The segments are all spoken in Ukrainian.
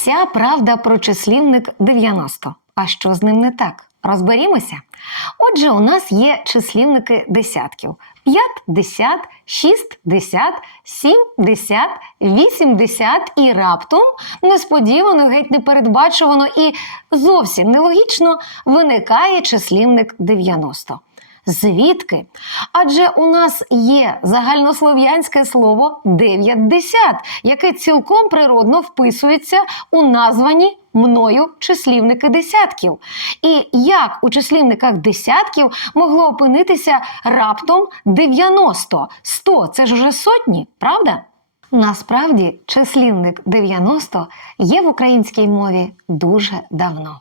Вся правда про числівник 90. А що з ним не так? Розберімося. Отже, у нас є числівники десятків: 50, 60, 70, 80 і раптом несподівано, геть непередбачувано і зовсім нелогічно виникає числівник 90. Звідки? Адже у нас є загальнослов'янське слово 90, яке цілком природно вписується у названі мною числівники десятків. І як у числівниках десятків могло опинитися раптом 90? 100 – це ж уже сотні, правда? Насправді, числівник 90 є в українській мові дуже давно.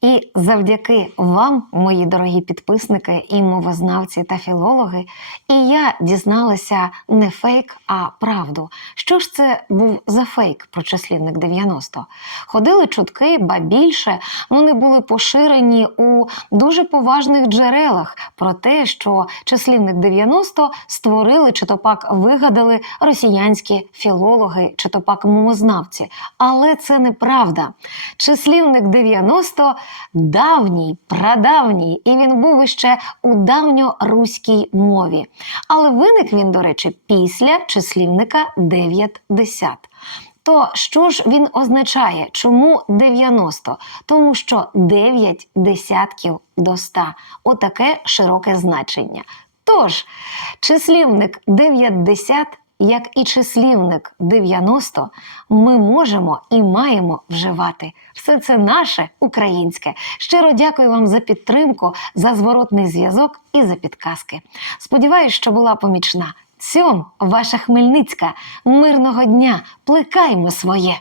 І завдяки вам, мої дорогі підписники, і мовознавці та філологи, і я дізналася не фейк, а правду. Що ж це був за фейк про числівник 90? Ходили чутки, ба більше вони були поширені дуже поважних джерелах про те, що числівник 90 створили чи то пак вигадали росіянські філологи чи то пак мовознавці. Але це неправда. Числівник 90 давній, прадавній, і він був іще у давньоруській мові. Але виник він, до речі, після числівника 90. То що ж він означає? Чому 90? Тому що 9 десятків до 100. Отаке широке значення. Тож, числівник 90, як і числівник 90, ми можемо і маємо вживати. Все це наше українське. Щиро дякую вам за підтримку, за зворотний зв'язок і за підказки. Сподіваюсь, що була помічна. Цьом, ваша Хмельницька, мирного дня, плекаймо своє.